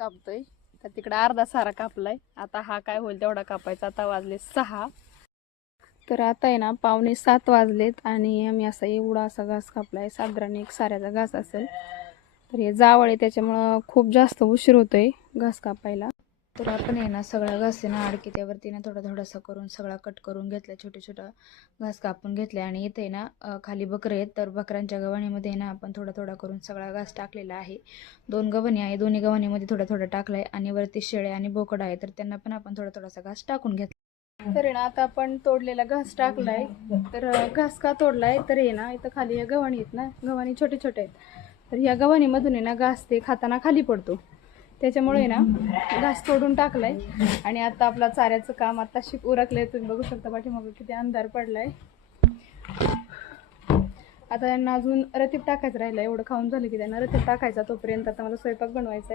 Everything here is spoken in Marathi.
कापतोय. तर तिकडे अर्धा सारा कापलाय. आता हा काय होईल तेवढा कापायचा. आता वाजले 6. तर आता आहे ना 6:45 वाजलेत आणि आम्ही असा एवढा असा घास कापलाय. साधारण एक साऱ्याचा घास असेल. तर हे जावळ आहे त्याच्यामुळं खूप जास्त उशीर होतोय घास कापायला. तर आपण आहे ना सगळा घास आहे ना अडकी त्यावरती ना थोडासा करून सगळा कट करून घेतला. छोटा घास कापून घेतला आणि इथे ना खाली बकरे आहेत. तर बकऱ्यांच्या गव्हाणीमध्ये ना आपण थोडा करून सगळा घास टाकलेला आहे. 2 गव्हाणी आहे. दोन्ही गव्हाणीमध्ये थोडा टाकलाय आणि वरती शेळे आणि बोकड आहे. तर त्यांना पण आपण थोडासा घास टाकून घेतला. तर ना आता आपण तोडलेला घास टाकलाय. तर घास का तोडलाय तर आहे ना इथं खाली या गव्हाणी आहेत ना, गव्हाणी छोटे आहेत. तर या गव्हाणीमधून आहे ना घास ते खाताना खाली पडतो. त्याच्यामुळे ना घास तोडून टाकलाय आणि आता आपला चाऱ्याचं काम आता उरकलंय. तुम्ही बघू शकता पाठीमागं किती अंधार पडलाय. आता यांना अजून रतीब टाकायचं राहिलं. एवढं खाऊन झालं की त्यांना रतीब टाकायचा. तोपर्यंत आता मला स्वयंपाक बनवायचा आहे.